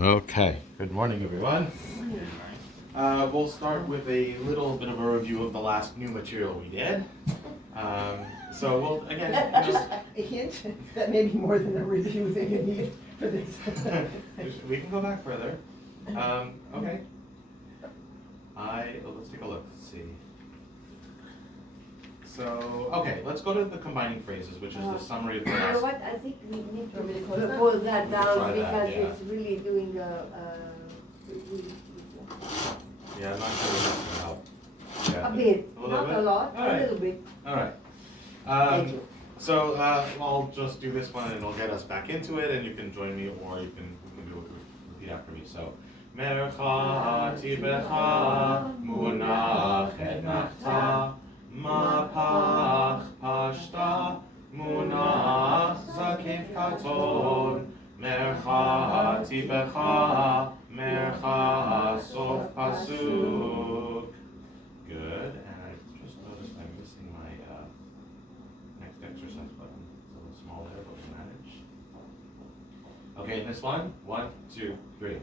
Okay, good morning everyone. We'll start with a little bit of a review of the last new material we did. So we'll, again, Just a hint that maybe more than a review that you need for this. we can go back further. Okay. Let's take a look, let's see. So, okay, let's go to the combining phrases, which is the summary of the You know last. what, I think we need to pull that down Try that, because yeah. it's really doing the, Yeah, I'm not sure if that's going to help. Yeah. a bit, A little not bit? a lot, All a right. little bit. All right. Thank you. So I'll just do this one and it'll get us back into it, and you can join me, or you can repeat after me. So, Mercha tibecha munachet nachta mapach pashta munach zakif katon Mercha tibecha mercha sof pasuk. Good. And I just noticed I'm missing my next exercise button. It's a little small there, but we'll manage. Okay, this one. 1, 2, 3.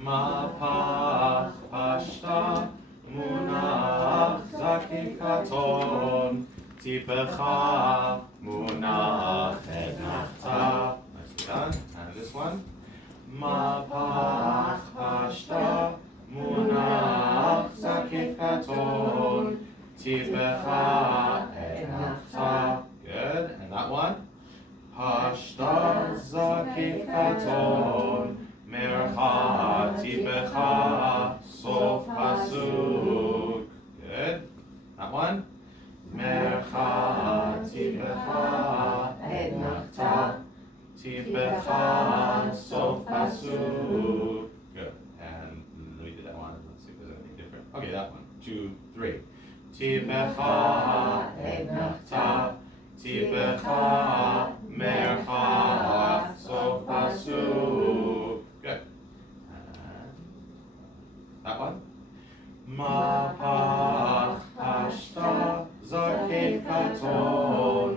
Mapach pashta munach zakif katon tipecha munach et nachta. Nicely done. And this one. Mapach pashta munach zakif katon tipecha et nachta. Good. And that one. Pashta zakif katon mercha tipecha sof pasuk. Good. That one. Mercha tipecha et nachta tipecha sof pasuk. Good. And we did that one. Let's see if there's anything different. Okay, that one. 2, 3. Tipecha et nachta tipecha mercha sof pasuk. Good. And that one. Mapach pashta zakif katon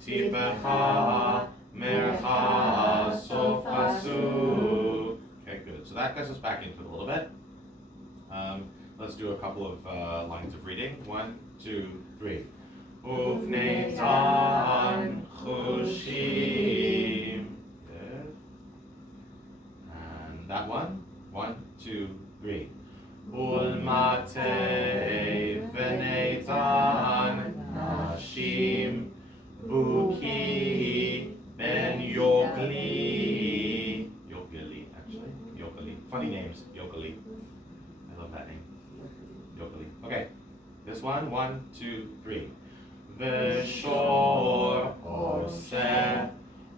tipecha mercha sof pasuk. Okay, good. So that gets us back into it a little bit. Let's do a couple of lines of reading. 1, 2, 3. Uvnei tan chushim. Good. And that one. 1, 2, 3. Ulmate v'nei tan nashim buki ben yogli. Yogli, actually. Yogli. Funny names. Yogli. I love that name. Yogli. Okay. This one. 1, 2, 3. V'shor oseh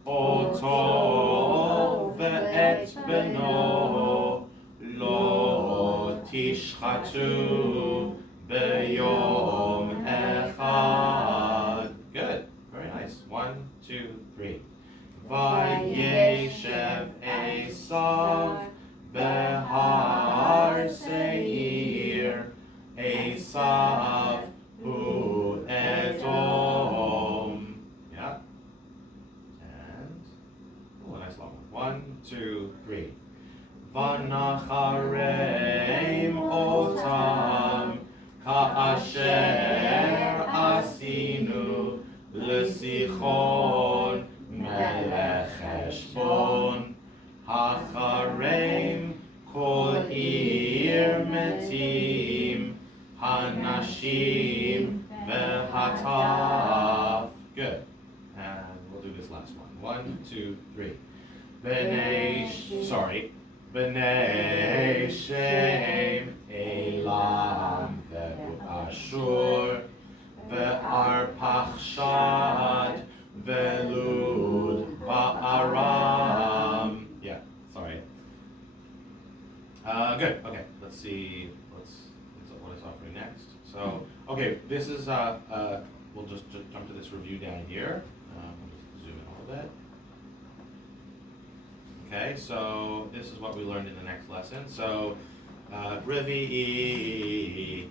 oto ve'et beno lo tishchatu b'yom echad. Good. Very nice. 1, 2, 3. Vayeshev Esav behar seir. Esav hu Edom. Yeah. And a nice long one. 1, 2, 3. Vanachareim otam ka'asher asinu l'sichon melech Heshbon hachareim kol ir metim hanashim ve'hataf. Good. And we'll do this last one. 1, 2, 3. B'nei Shem Elam ve'Ashur ve'Arpachshad ve'Lud va'Aram. Yeah, sorry. Good. Okay, let's see. What is offering next. So, okay, this is we'll just jump to this review down here. We'll just zoom in a little bit. Okay, so this is what we learned in the next lesson. So, Revi'i,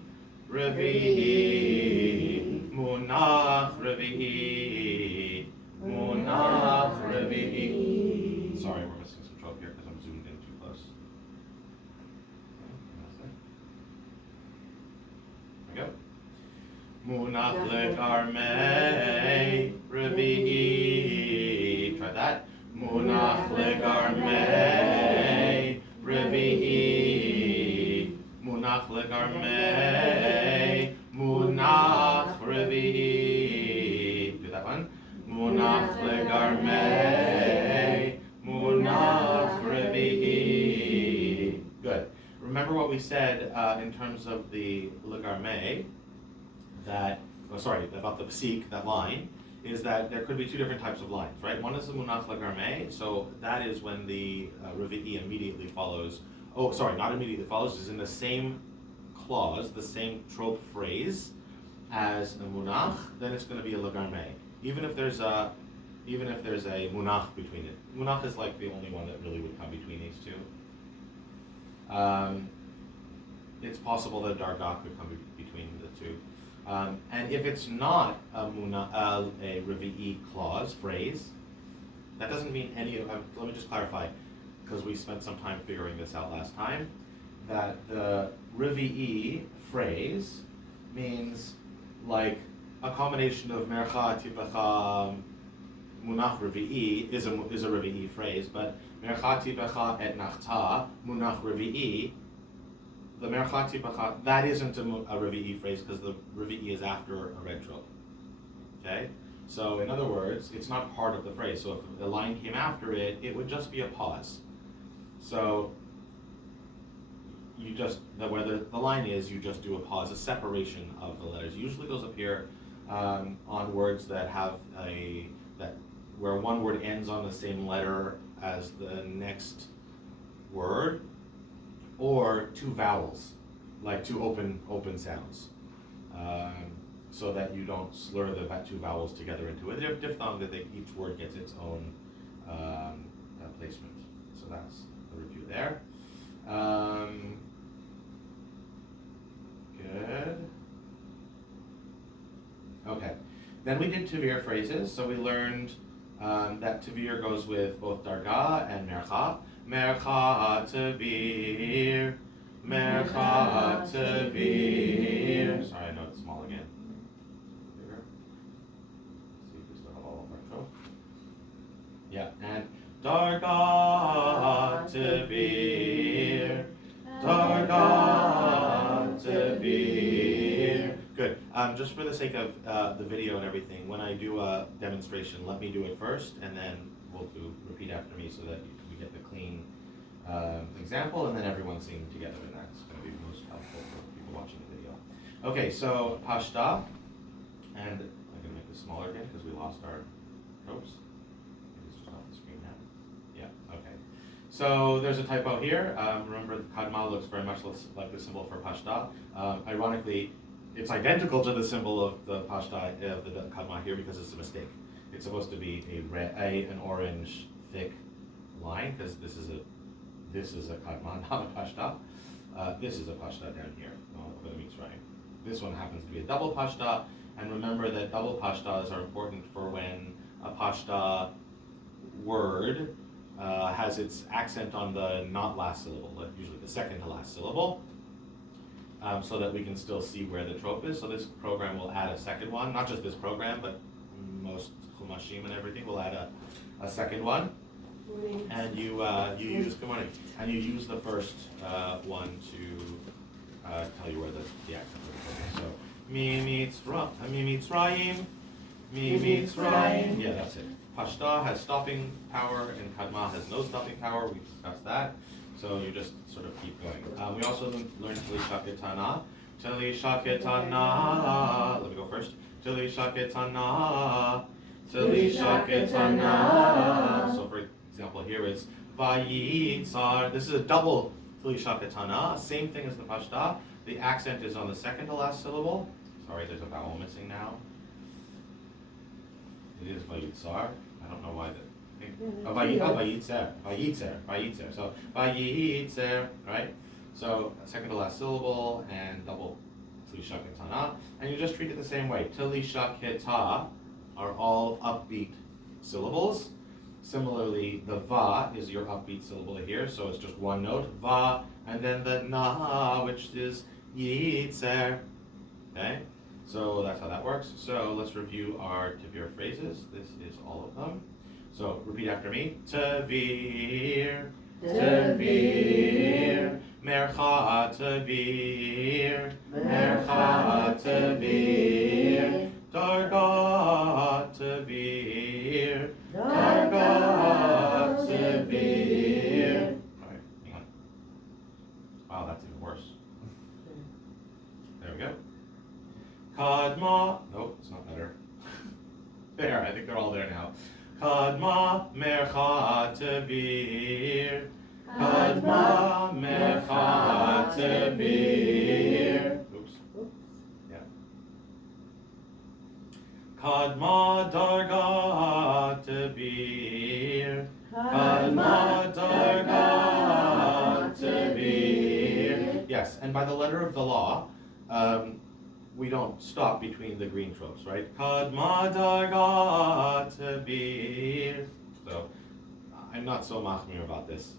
Munach Revi'i, Munach Revi'i. Sorry, we're missing some trope here because I'm zoomed in too close. munach legarmei revi'i. Try that. Munach legarmei revi'i. Munach legarmei. Munach revi'i. Do that one. Munach legarmei. Munach revi'i. Good. Remember what we said in terms of the legarmei, that, about the psik, that line, is that there could be two different types of lines, right? One is the munach legarmei, so that is when the revi'i immediately follows, not immediately follows, is in the same clause, the same trope phrase as a munach, then it's going to be a legarmei. Even if there's a munach between it. Munach is like the only one that really would come between these two. It's possible that dargah could come between the two. And if it's not a revi'i clause, phrase, that doesn't mean any of, let me just clarify, because we spent some time figuring this out last time, that the revi'i phrase means like a combination of mercha, tibecha, munach revi'i is a revi'i phrase, but mercha, tibecha, et nachta, munach revi'i, the mercha, tibecha, that isn't a revi'i phrase because the revi'i is after a red trope. Okay? So in other words, it's not part of the phrase. So if the line came after it, it would just be a pause. So you just, whether the line is, you just do a pause, a separation of the letters. Usually those appear on words that have where one word ends on the same letter as the next word, or two vowels, like two open sounds, so that you don't slur the two vowels together into a diphthong, that each word gets its own placement. So that's the review there. Good. Okay. Then we did tavir phrases. So we learned that tavir goes with both dargah and mercha. Mercha tavir. Mercha tavir. Sorry, I know it's small again. Bigger. See if we still have all of our trope. Yeah, and dargah tavir. Dargah tavir. Good. Just for the sake of the video and everything, when I do a demonstration, let me do it first, and then we'll repeat after me so that we get the clean example, and then everyone's singing together, and that's going to be most helpful for people watching the video. Okay, so pashta, and I'm going to make this smaller again because we lost our tropes. It's just off the screen now. Yeah, okay. So there's a typo here. Remember, the kadma looks very much like the symbol for pashta. Ironically, it's identical to the symbol of the pashta of the kadma here because it's a mistake. It's supposed to be an orange thick line because this is a kadma, not a pashta. This is a pashta down here. Right. This one happens to be a double pashta, and remember that double pashtas are important for when a pashta word has its accent on the not last syllable, usually the second to last syllable. So that we can still see where the trope is. So this program will add a second one, not just this program, but most chumashim and everything will add a second one. And you use, good morning, and you use the first one to tell you where the accent is. So, mi mitzrayim, yeah, that's it. Pashta has stopping power and kadma has no stopping power. We discussed that. So you just sort of keep going. We also learned Talisha Ketana. Talisha Ketana. Let me go first. Talisha Ketana. Talisha Ketana. So for example, here it's Vayitzar. This is a double Talisha Ketana. Same thing as the pashta. The accent is on the second to last syllable. Sorry, there's a vowel missing now. It is Vayitzar. I don't know why that. Vayitzer. So vayitzer, right? So second to last syllable and double tlisha ketana, and you just treat it the same way. Tlisha keta are all upbeat syllables. Similarly, the va is your upbeat syllable here, so it's just one note, va, and then the na, which is yitzer. Okay, So that's how that works. So let's review our Tavir phrases. This is all of them. So repeat after me. Tavir, Tavir, Mercha Tavir, Mercha Tavir, Darga Tavir, Darga Tavir. Alright, hang on. Wow, that's even worse. There we go. Kadma, nope, it's not better. There, I think they're all there now. Kadma mercha tavir. Kadma mercha tavir. Oops. Yeah. Kadma darga tavir. Kadma darga tavir. Yes, and by the letter of the law, we don't stop between the green tropes, right? Kadma darga tavir. So I'm not so machmir about this.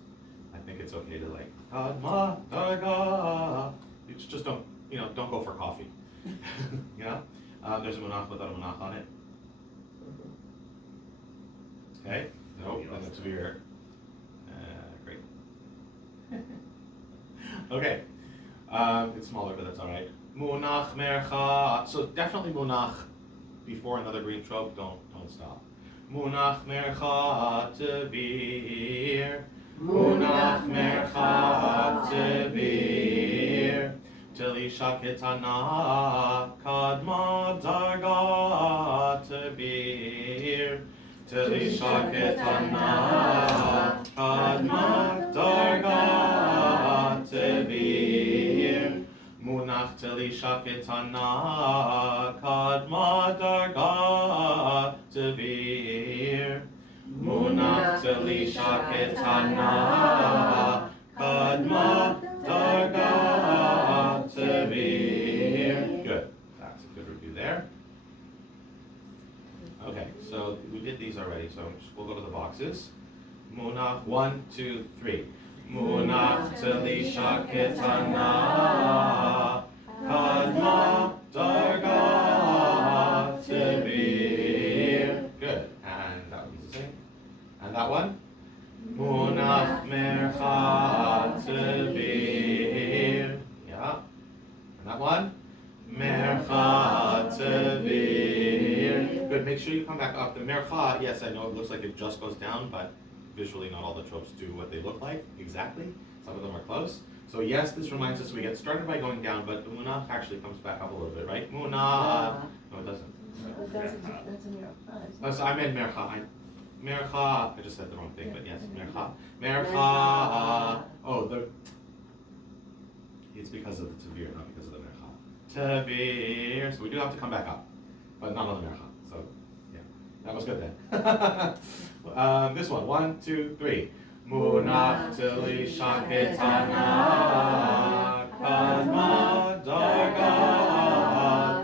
I think it's okay to like kadma darga. You just don't, don't go for coffee. There's a monach without a monach on it. Okay. Nope. Then it's tavir. Great. Okay. It's smaller, but that's all right. Munach mercha. So definitely munach before another green trope. Don't stop. Munach mercha tavir. Munach mercha tavir. Telisha ketana kadma darga tavir. Telisha ketana kadma darga tavir. Munach telisha ketana kadma darga tavir. Munach telisha ketana kadma darga tavir. Good. That's a good review there. Okay, so we did these already, so we'll go to the boxes. Munach 1, 2, 3. Munach telisha ketana kadma darga tavir. Good. And that one's the same. And that one? Munach mercha tavir. Yeah. And that one? Mercha tavir. Good. Make sure you come back up. The mercha, yes, I know it looks like it just goes down, but visually not all the tropes do what they look like exactly. Some of them are close. So yes, this reminds us we get started by going down, but the munach actually comes back up a little bit, right? Munach. No, it doesn't. Oh, so I meant mercha. Mercha. I just said the wrong thing, but yes, mercha. Mercha. It's because of the tavir, not because of the mercha. Tavir. So we do have to come back up, but not on the mercha. So yeah, that was good then. This one, 1, 2, 3. Munach telisha ketana kadma darga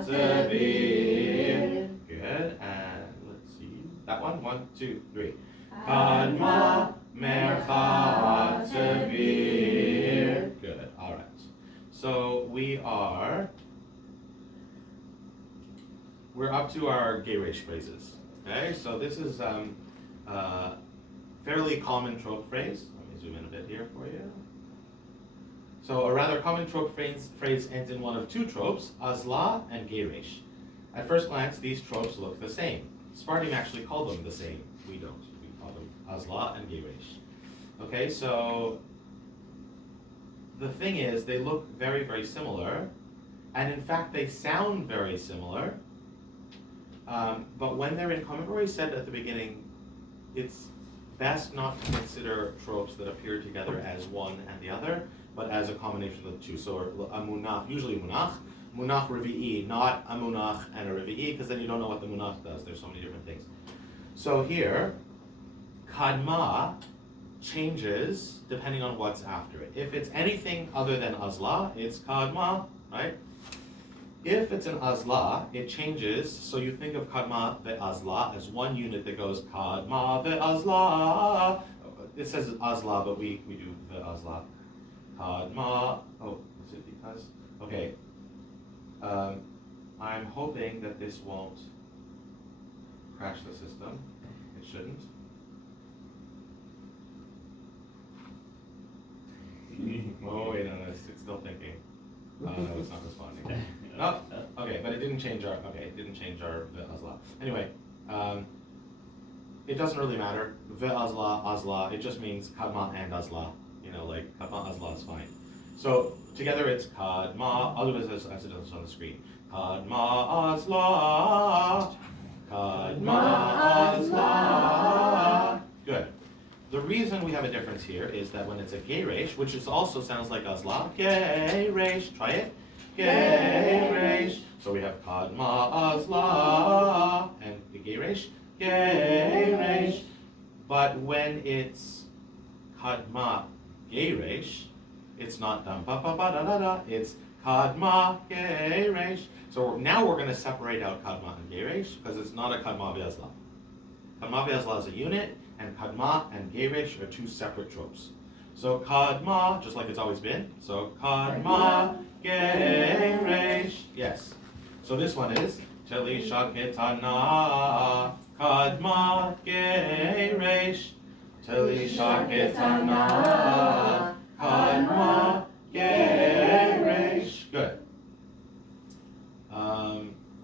tavir. Good, and let's see. That one, 1, 2, 3. Kadma mercha tavir. Good, all right. So we're up to our geireish phrases. Okay, so this is fairly common trope phrase. Let me zoom in a bit here for you. So a rather common trope phrase ends in one of two tropes, azla and geireish. At first glance, these tropes look the same. Sephardim actually call them the same. We don't. We call them azla and geireish. Okay, so the thing is, they look very, very similar, and in fact, they sound very similar. But when they're in common, we already said at the beginning, it's best not to consider tropes that appear together as one and the other, but as a combination of the two. So a munach, usually munach revi'i, not a munach and a revi'i, because then you don't know what the munach does. There's so many different things. So here, kadma changes depending on what's after it. If it's anything other than azla, it's kadma, right? If it's an azla, it changes, so you think of kadma ve'azla as one unit that goes kadma ve'azla. It says azla, but we do ve'azla. Kadma, is it because? Okay. I'm hoping that this won't crash the system. It shouldn't. Oh wait, no, it's still thinking. No, it's not responding. No, okay, but it didn't change our. Okay, it didn't change our ve'azla. Anyway, it doesn't really matter. Ve'azla, azla. It just means kadma and azla. You know, like kadma, azla is fine. So together it's kadma. I'll do it as it is on the screen. Kadma, azla. Kadma, azla. Good. The reason we have a difference here is that when it's a geireish, which is also sounds like azla, geireish, try it, geireish. So we have kadma, azla, and the geireish, geireish. But when it's kadma, geireish, it's not dam pa pa pa da da da. It's kadma, geireish. So now we're going to separate out kadma and geireish because it's not a kadma v'azla. Kadma v'azla is a unit, and kadma and geireish are two separate tropes. So kadma, just like it's always been. So kadma, geireish. Yes. So this one is telisha ketana, kadma, geireish. Telisha ketana, kadma, geireish. Good.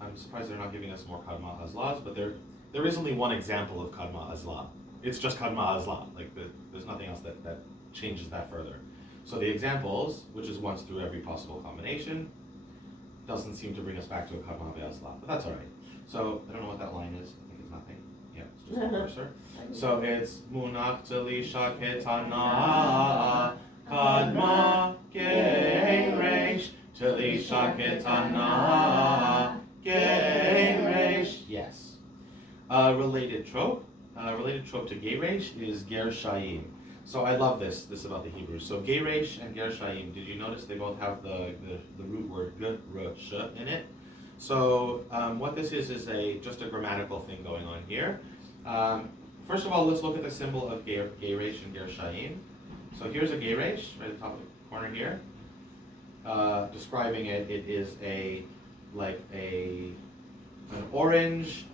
I'm surprised they're not giving us more kadma azlas, but there is only one example of kadma azla. It's just kadma azla. Like there's nothing else that changes that further. So the examples, which is once through every possible combination, doesn't seem to bring us back to a kadma ve'azla, but that's all right. So I don't know what that line is. I think it's nothing. Yeah, it's just a cursor. So it's munach telisha ketana, kadma, geireish, telisha ketana, geireish. Yes. Related trope to geireish is geirshayim. So I love this about the Hebrews. So geireish and geirshayim, did you notice they both have the root word geirsh in it? So what this is just a grammatical thing going on here. First of all, let's look at the symbol of geireish and geirshayim. So here's a geireish, right at the top of the corner here. Describing it, it is an orange,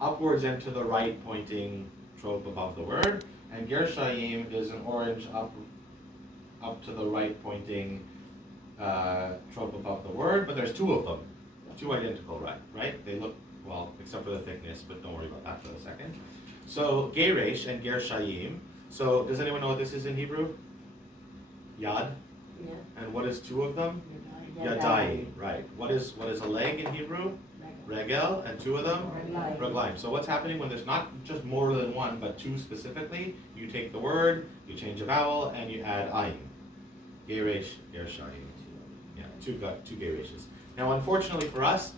upwards and to the right pointing trope above the word, and geirshayim is an orange up to the right pointing trope above the word, but there's two of them, two identical, right? They look, well, except for the thickness, but don't worry about that for a second. So geireish and geirshayim. So does anyone know what this is in Hebrew? Yad. Yeah. And what is two of them? Yadayim. Right. What is a leg in Hebrew? Regel, and two of them? Reglaim. So what's happening when there's not just more than one, but two specifically? You take the word, you change a vowel, and you add ayin. Geireish, geirshayim. Yeah, two geireishes. Now, unfortunately for us,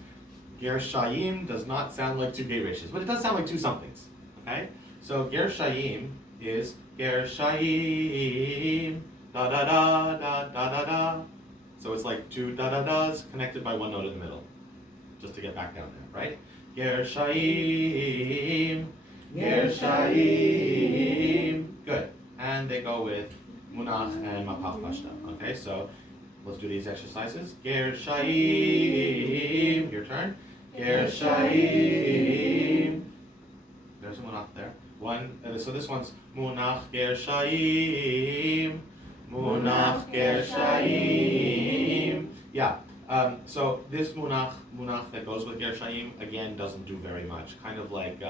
geirshayim does not sound like two geireishes, but it does sound like two somethings. Okay? So geirshayim is geirshayim, da da da da da da da. So it's like two da da das connected by one note in the middle. Just to get back down there, right? Geirshayim, geirshayim. Good. And they go with munach and mapach pashta. Okay, so let's do these exercises. Geirshayim. Your turn. Geirshayim. There's a munach there. So this one's munach geirshayim. Munach geirshayim. Yeah. So this munach that goes with geirshayim again doesn't do very much. Kind of like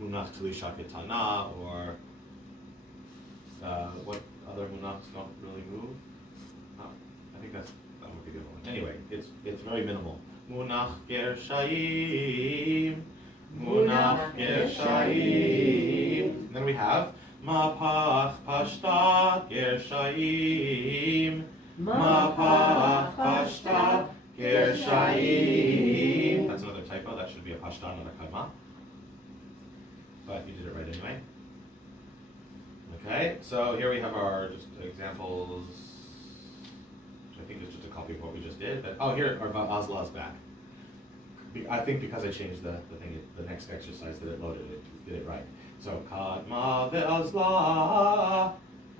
munach telisha ketana, or what other munachs don't really move. I think that would be a good one. Anyway, it's very minimal. Munach geirshayim, munach geirshayim. Then we have mapach pashta geirshayim. Mapach pashta geirshayim. That's another typo. That should be a pashta, not a kadma. But you did it right anyway. Okay, so here we have our just examples, which I think is just a copy of what we just did. But here our azla's back. I think because I changed the thing, the next exercise that it loaded, it did it right. So kadma ve'azla.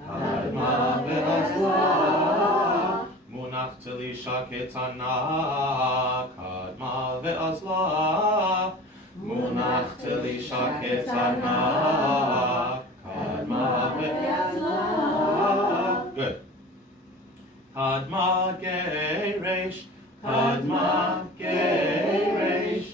Kadma ve'azla, munach telisha ketana, kadma kadma ve'azla. Munach telisha ketana. Kadma ve'azla. Good. Kadma geireish. Kadma geireish.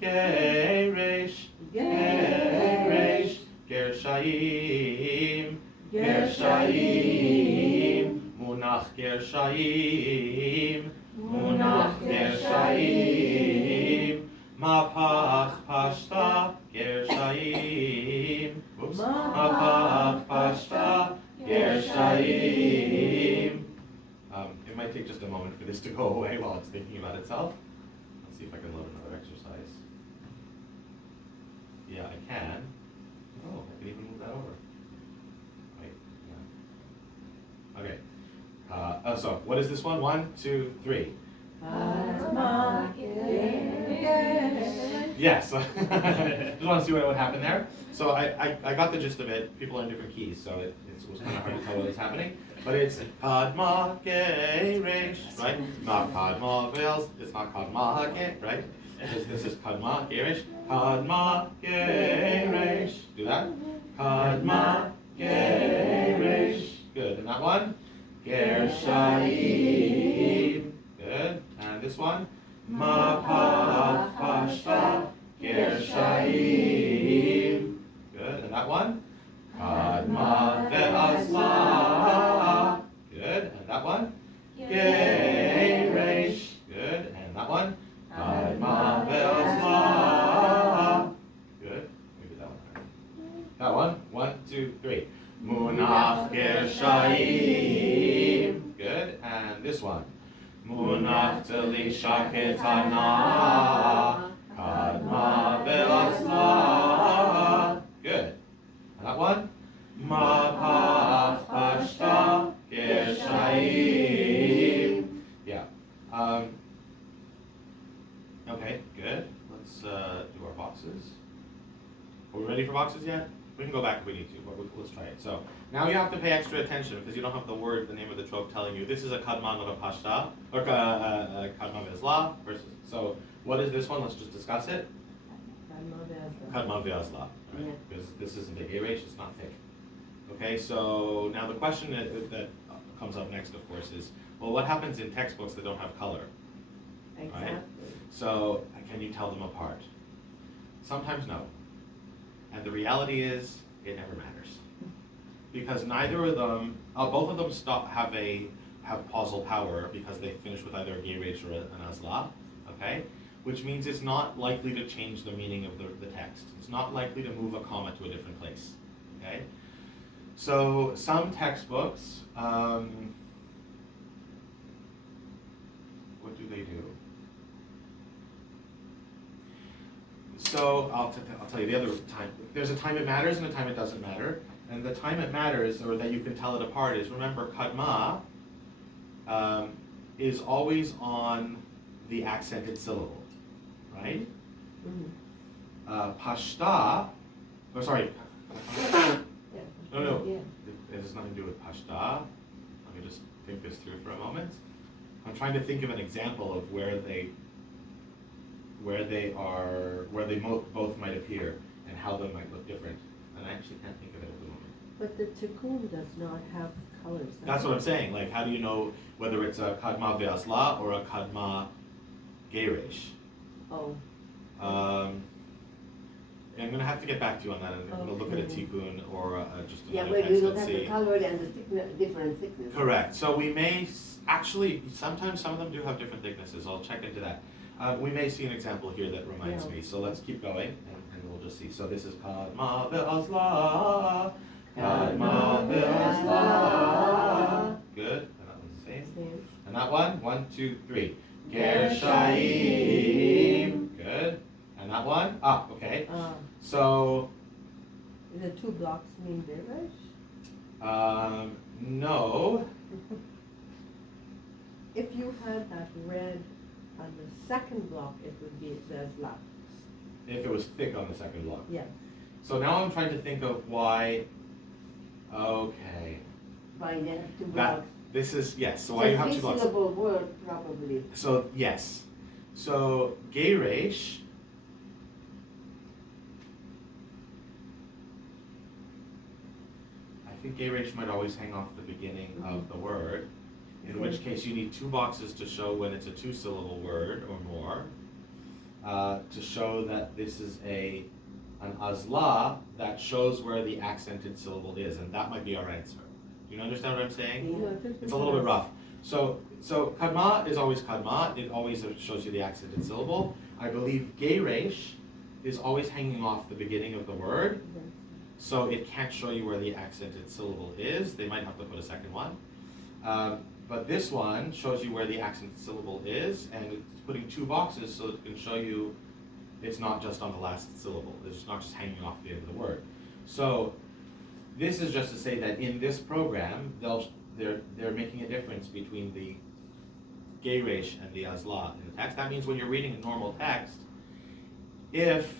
Geireish. Geireish. Geirshayim. Geirshayim. Munach geirshayim. Munach geirshayim. Mapach pashta geirshayim. Oops. Mapach pashta geirshayim. It might take just a moment for this to go away while it's thinking about itself. Let's see if I can load another exercise. Yeah, I can. Oh, I can even move that over. Wait, yeah. Okay. So, what is this one? 1, 2, 3. Yes. Just want to see what would happen there. So I got the gist of it. People are in different keys, so it was kind of hard to tell what was happening. But it's kadma geireish, right? Not kadma veils. It's not kadma ge, right? This is kadma geireish. Kadma geireish. Do that. Kadma geireish. Good. And that one? Geirshayim. Good. And this one? Mapach pashta geirshayim. Good. And that one? Kadma ve'azla. Good. And that one? Geireish. Good. And that one? Kadma ve'azla. Good. Maybe that one. That one? 1, 2, 3. Munach geirshayim. Good. And this one? Munach telisha ketana. Kadma ve'azla. Good. And that one? Mapach pashta geirshayim. Yeah. Okay, good. Let's do our boxes. Are we ready for boxes yet? We can go back if we need to, but let's try it. So now you have to pay extra attention because you don't have the word, the name of the trope telling you this is a kadma not a pashta, or kadma ve'azla versus. So what is this one? Let's just discuss it. Kadma ve'azla. Right? Because this isn't a geireish, it's not thick. Okay, so now the question that comes up next, of course, is, well, what happens in textbooks that don't have color? Exactly. Right? So can you tell them apart? Sometimes no. And the reality is, it never matters. Because neither of them, both of them have pausal power because they finish with either a geireish or an azla, okay? Which means it's not likely to change the meaning of the text. It's not likely to move a comma to a different place, okay? So some textbooks, what do they do? So I'll tell you the other time. There's a time it matters and a time it doesn't matter. And the time it matters, or that you can tell it apart, is remember kadma is always on the accented syllable, right? Pashta, oh sorry. No. It has nothing to do with pashta. Let me just think this through for a moment. I'm trying to think of an example of where they both might appear and how they might look different. And I actually can't think of it at the moment. But the tikkun does not have colors. That's what I'm saying. Like, how do you know whether it's a kadma ve'azla or a kadma geireish? Oh. I'm going to have to get back to you on that. I'm going to look at a tikkun or just Yeah, another but you text don't and have see. the color and the different thickness. Correct. So we may actually, sometimes some of them do have different thicknesses. I'll check into that. We may see an example here that reminds me. So let's keep going and we'll just see. So this is kadma ve'azla. Kadma ve'azla. Good. And that one's the same. And that one? 1, 2, 3. Geirshayim. Good. And that one? Okay. So. The 2 blocks mean geireish? No. If you had that red on the second block, it would be ve'azla. If it was thick on the second block. Yes. So now I'm trying to think of why. Okay. By the 2 That blocks. this is yes. So why you have 2 blocks? Syllable word probably. So yes. So geireish. I think geireish might always hang off the beginning of the word, in which case you need two boxes to show when it's a two-syllable word or more, to show that this is an azla that shows where the accented syllable is, and that might be our answer. Do you understand what I'm saying? Yeah. It's a little bit rough. So kadma is always kadma. It always shows you the accented syllable. I believe geireish is always hanging off the beginning of the word, so it can't show you where the accented syllable is. They might have to put a second one. But this one shows you where the accented syllable is, and it's putting two boxes so it can show you it's not just on the last syllable. It's not just hanging off the end of the word. So this is just to say that in this program, they're making a difference between the geireish and the azla in the text. That means when you're reading a normal text, if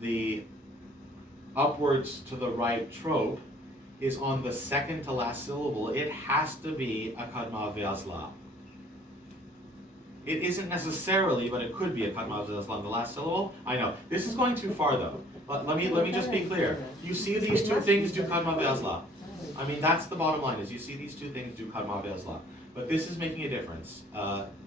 the upwards to the right trope is on the second to last syllable, it has to be a kadma ve'azla. It isn't necessarily, but it could be a kadma ve'azla on the last syllable. I know this is going too far though. But let me just be clear. You see these two things do kadma ve'azla. I mean, that's the bottom line, is you see these two things do kadma ve'azla. But this is making a difference,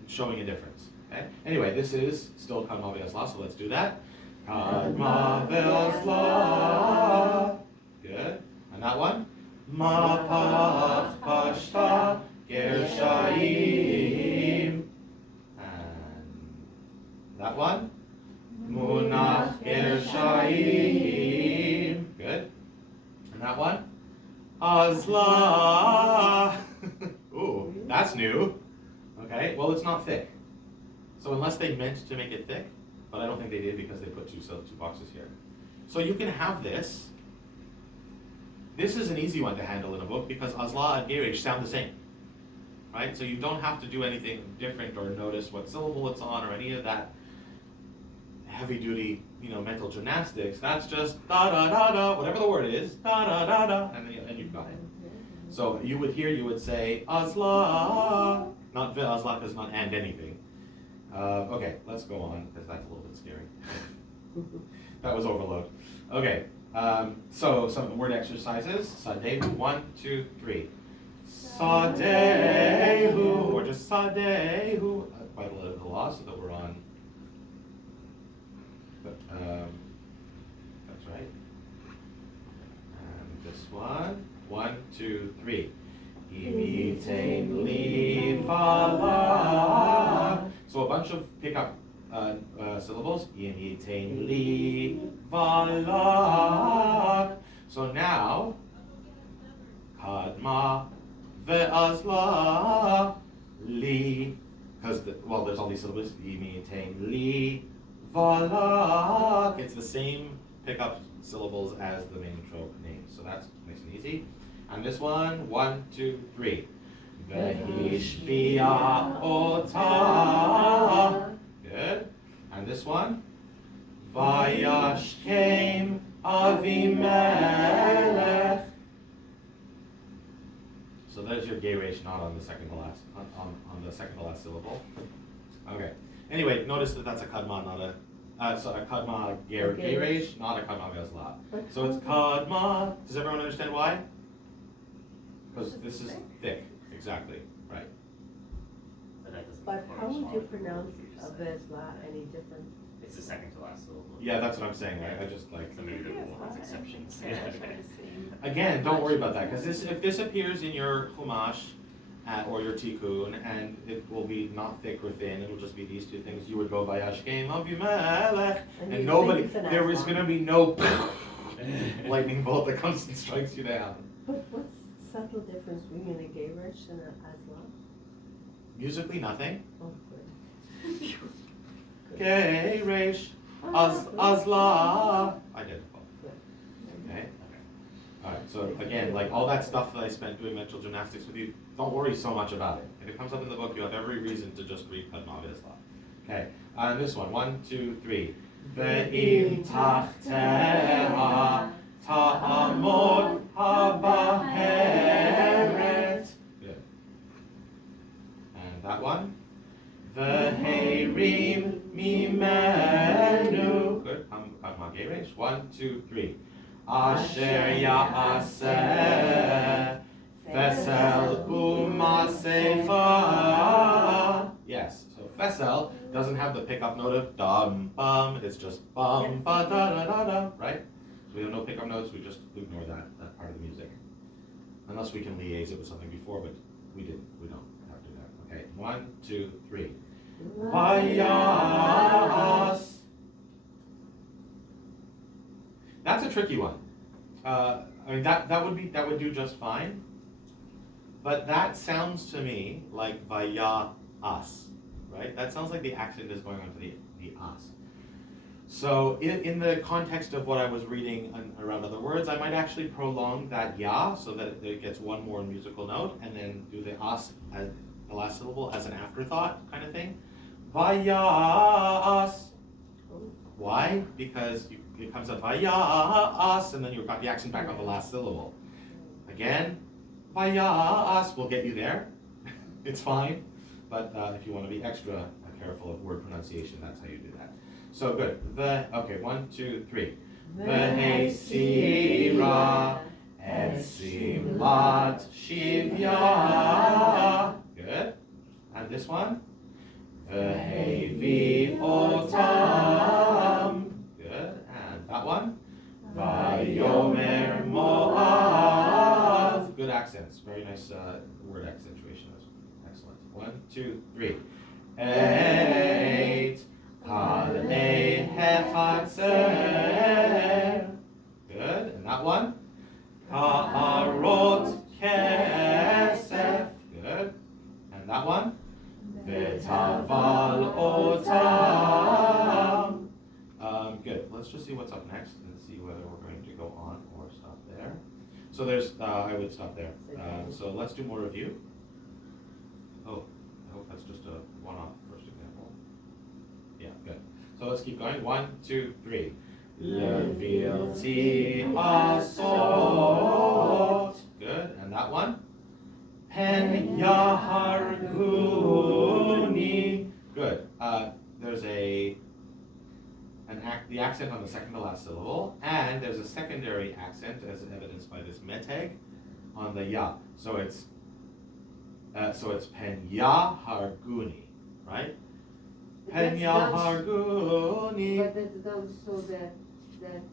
showing a difference. Okay? Anyway, this is still kadma ve'azla, so let's do that. Kadma ve'azla. Good. And that one? Mapach pashta geirshayim. And that one? Munach geirshayim. Good. And that one? Azla. Ooh, that's new. Okay, well, it's not thick. So unless they meant to make it thick, but I don't think they did because they put two boxes here. So you can have this. This is an easy one to handle in a book because azla and geireish sound the same, right? So you don't have to do anything different or notice what syllable it's on or any of that heavy-duty, mental gymnastics. That's just da da da da, whatever the word is, da da da da, and you've got it. So you would say azla, not ve'azla because not and anything. Okay, let's go on because that's a little bit scary. That was overload. Okay. So some word exercises. Sadehu, 1, 2, 3. Sadehu, or just sadehu, by the letter of the law, so that we're on. That's right. And this one, 1, 2, 3. Imitain li vala. So a bunch of pickup syllables. Imitain li valak. So now, kadma ve'azla li, because there's all these syllables. Imitain li valak. It's the same pickup syllables as the main trope name. So that's nice and easy. And this one, 1, 2, 3. Ve'ishbi'a ota. Good. And this one, Vayashkem Avimelech. So there's your geireish, not on the second to last, on the second to last syllable. Okay. Anyway, notice that that's a kadma, not a kadma geireish, not a kadma ve'azla. So it's kadma. Does everyone understand why? Because this is thick. Exactly. Right. But how would you pronounce a vesla any different? It's the second to last syllable. Yeah, that's what I'm saying, right? I just like. So maybe there will have exceptions. Again, don't worry about that, because if this appears in your chumash or your tikkun, and it will be not thick or thin, it'll just be these two things. You would go vayashkem avimelech, and nobody. There is going to be no lightning bolt that comes and strikes you down. But what's subtle difference between a geireish and an azla? Musically, nothing. Oh, good. Geireish, azla. Identical. Okay. All right. So again, like all that stuff that I spent doing mental gymnastics with you, don't worry so much about it. If it comes up in the book, you have every reason to just read kadma ve'azla. Okay. And this one, 1, 2, 3. Ve'im tachteha ta'amod habaheret. Good. And that one. V'heirim mimenu. Good. Kadma geireish. 1, 2, 3. Asher ya'aseh fesel u'masecha. Yes. So fesel doesn't have the pickup note of dum bum. It's just bum ba da da da da. Right. So we have no pickup notes. We just ignore that part of the music, unless we can liaise it with something before, but we didn't. We don't have to do that. Okay. 1, 2, 3. Vayas. That's a tricky one. I mean that would do just fine, but that sounds to me like vayas, right? That sounds like the accent is going on to the as. So in the context of what I was reading around other words, I might actually prolong that ya so that it gets one more musical note, and then do the as as the last syllable as an afterthought kind of thing. Vayas. Why? Because it comes up vayas, and then you've got the accent back on the last syllable. Again, vayas will get you there. It's fine, but if you want to be extra careful of word pronunciation, that's how you do that. So good. Okay, 1, 2, 3. V'heisira et simlat shivya. Good. And this one. V'hevi otam. Good. And that one. Vayomer moav. Good accents. Very nice word accentuation. Excellent. 1, 2, 3. 8. Kalei hechatzer. Good. And that one. Ka'arot kesef. Good. And that one. V'taval otam. Good. Let's just see what's up next and see whether we're going to go on or stop there. So there's, I would stop there. So let's do more review. Oh, I hope that's just a one-off first example. Yeah, good. So let's keep going. 1, 2, 3. Levilti asot. Good. And that one. Pen yaharguni. Good. There's the accent on the second to last syllable, and there's a secondary accent as evidenced by this meteg on the ya. So it's pen yaharguni, right? Pen yaharguni. But that's done so that the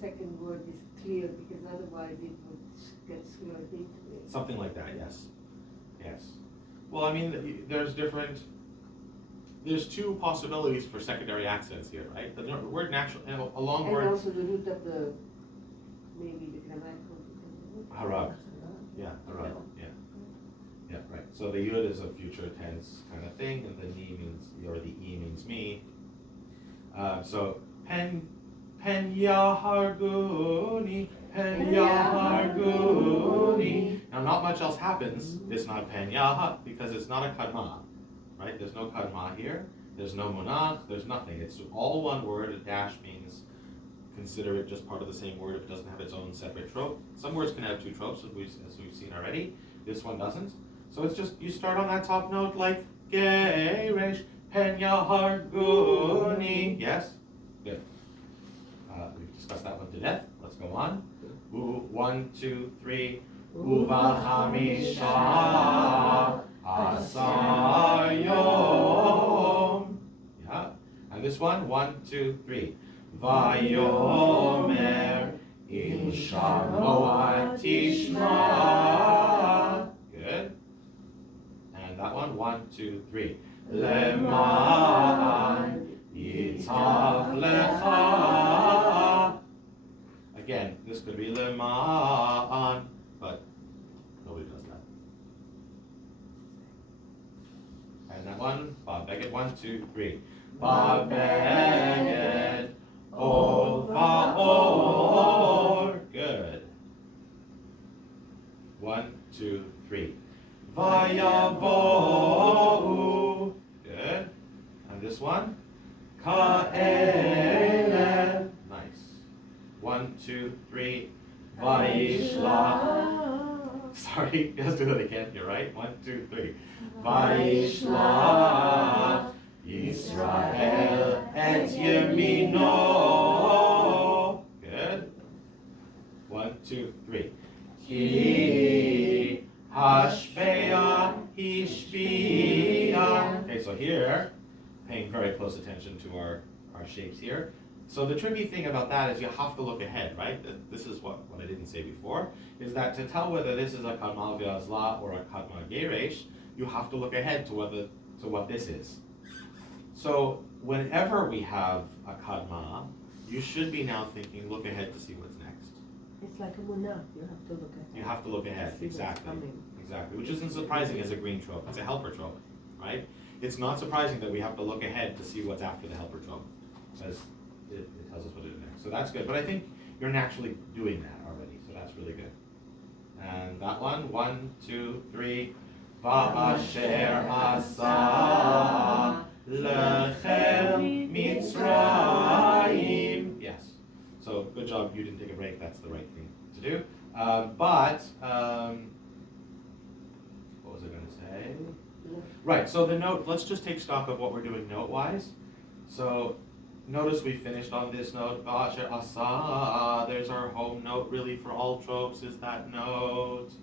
second word is clear, because otherwise it would get slurred into it. Something like that, yes. Yes. Well, I mean, there's two possibilities for secondary accents here, right? The word natural, a long And word. also the root of maybe the grammatical. Harag. Yeah, harag. Yeah. Yeah, right. So the yud is a future tense kind of thing, and the ni means, or the e means me. So pen yaharguni, pen yaharguni. Now, not much else happens. It's not pen yaha because it's not a kadma, right? There's no kadma here. There's no monach. There's nothing. It's all one word. A dash means consider it just part of the same word if it doesn't have its own separate trope. Some words can have two tropes, as we've seen already. This one doesn't. So it's just, you start on that top note like geireish, pen yaharguni. Yes? Good. We've discussed that one to death. Let's go on. 1, 2, 3. Uvachamisha asar yom. Yeah. And this one, 1, 2, 3. Vayomer im shamoa tishma. Good. And that one, 1, 2, 3. Leman yitav lecha. Again, this could be leman, but nobody does that. And that one, Bob Beckett, 1, 2, 3. Bob Beckett, or. Good. 1, 2, 3. Vayavohu. Good. And this one? Ka'ele. Nice. 1, 2, 3. Vayishlach. Sorry, let's do that again. You're right. 1, 2, 3. Vayishlach Yisrael et Yemino. Good. 1, 2, 3. Ki hashpeya hishpiya. Okay, so here, paying very close attention to our shapes here. So the tricky thing about that is you have to look ahead, right? This is what I didn't say before, is that to tell whether this is a kadma v'azla or a kadma geireish, you have to look ahead to what this is. So whenever we have a kadma, you should be now thinking, look ahead to see what's next. It's like a munah, you have to look ahead. You have to look ahead, See what's exactly. coming. Exactly, which isn't surprising as a green trope. It's a helper trope, right? It's not surprising that we have to look ahead to see what's after the helper trope, because it tells us what it is next. So that's good, but I think you're naturally doing that already, so that's really good. And that one, 1, 2, 3. Va'asher asa lechem Mitzrayim. Yes. So good job, you didn't take a break. That's the right thing to do. What was I going to say? Right, so the note, let's just take stock of what we're doing note-wise. So notice we finished on this note, Va'asher asa. There's our home note really for all tropes, is that note.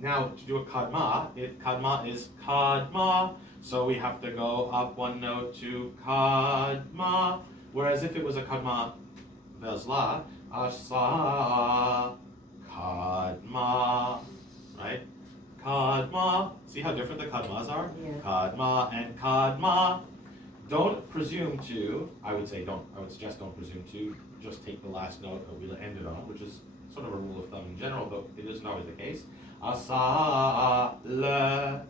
Now to do a kadma, kadma is kadma, so we have to go up one note to kadma. Whereas if it was a kadma vezla, asa kadma, right? Kadma. See how different the kadmas are? Yeah. Kadma and kadma. Don't presume to, I would suggest don't presume to just take the last note that we ended on, which is sort of a rule of thumb in general, though it isn't always the case. Asa le,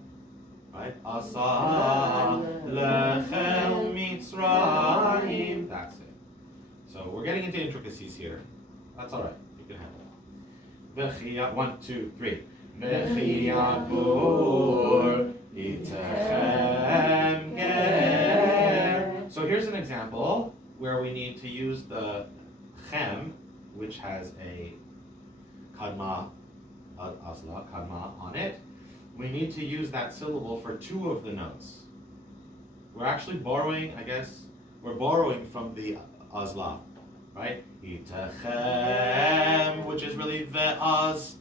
right? Asa lechem Mitzrayim. That's it. So we're getting into intricacies here. That's all right. You can handle it. V'chia, 1, 2, 3. V'chia bur itechem ger. So here's an example where we need to use the chem, which has a kadma azla, kadma on it. We need to use that syllable for 2 of the notes. We're actually borrowing, we're borrowing from the azla, right? Itechem, which is really ve'az.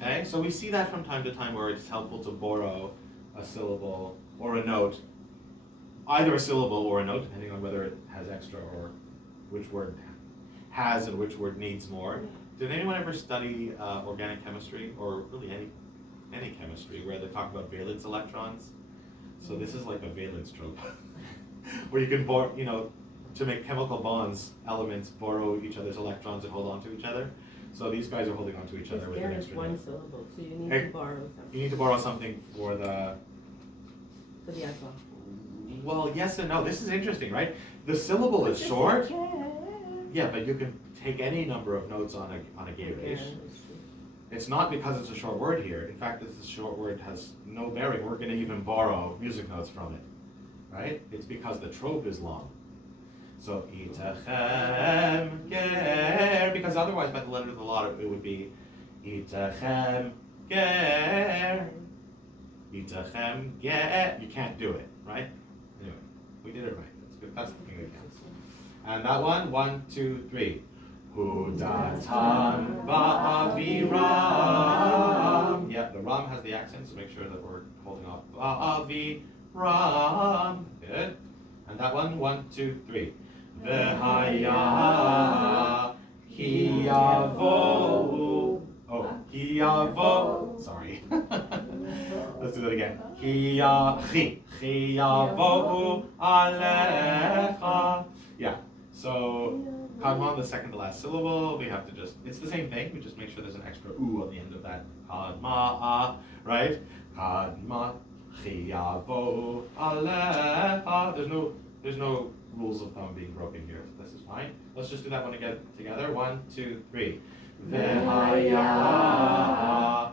Okay, so we see that from time to time where it's helpful to borrow a syllable or a note, either a syllable or a note, depending on whether it has extra or which word has and which word needs more. Did anyone ever study organic chemistry, or really any chemistry, where they talk about valence electrons? So this is like a valence trope, where you can borrow, to make chemical bonds, elements borrow each other's electrons and hold on to each other. So these guys are holding on to each other with an There is extra one note. syllable, so you need to borrow something. You need to borrow something for the azla. Well, yes and no. This is interesting, right? The syllable is short. Yeah, but you can take any number of notes on a geireish. It's not because it's a short word here. In fact, this short word has no bearing. We're going to even borrow music notes from it, right? It's because the trope is long. So itechem ger, because otherwise by the letter of the law it would be itechem ger. Itechem ger. You can't do it, right? Anyway, we did it right. That's good. That's the thing that counts. And that one, 1, 2, 3. Hudatan va'aviram. Yep, the ram has the accent, so make sure that we're holding off va'aviram. Good. And that one, 1, 2, 3. V'haya hiyavo. Oh, hiyavo. Sorry. Let's do that again. Hiyavo alecha. Yeah. So kadma, the second to last syllable, we have to it's the same thing, we just make sure there's an extra oo on the end of that. Kadma, right? Kadma, chiyavo, alecha. There's no rules of thumb being broken here, so this is fine. Let's just do that one again together. 1, 2, 3. V'haya,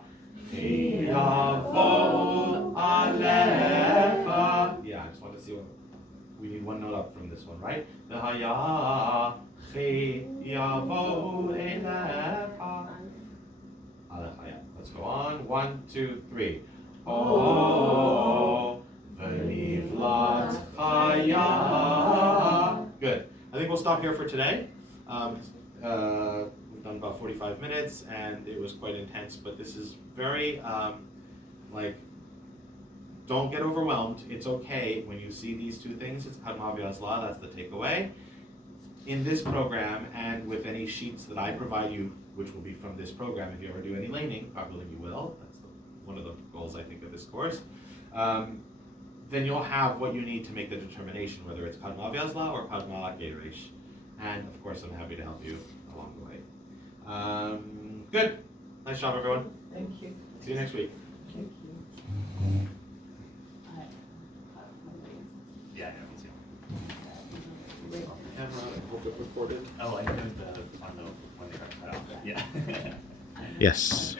chiyavo, alecha. Yeah, I just want to see what. We need one note up from this one, right? V'haya chiyavo elecha. Alecha, yeah. Let's go on. 1, 2, 3. Oh, v'nivlat chaya. Good. I think we'll stop here for today. We've done about 45 minutes, and it was quite intense, but this is very, don't get overwhelmed. It's okay when you see these two things. It's kadma v'azla, that's the takeaway. In this program, and with any sheets that I provide you, which will be from this program, if you ever do any laning, probably you will, that's one of the goals I think of this course, then you'll have what you need to make the determination whether it's kadma v'azla or kadma geireish. And of course, I'm happy to help you along the way. Good. Nice job, everyone. Thank you. See you next week. Thank you. Yeah, I know, me too. Camera, I hope it recorded. Oh, I know on the, when they got cut off, yeah. Yes.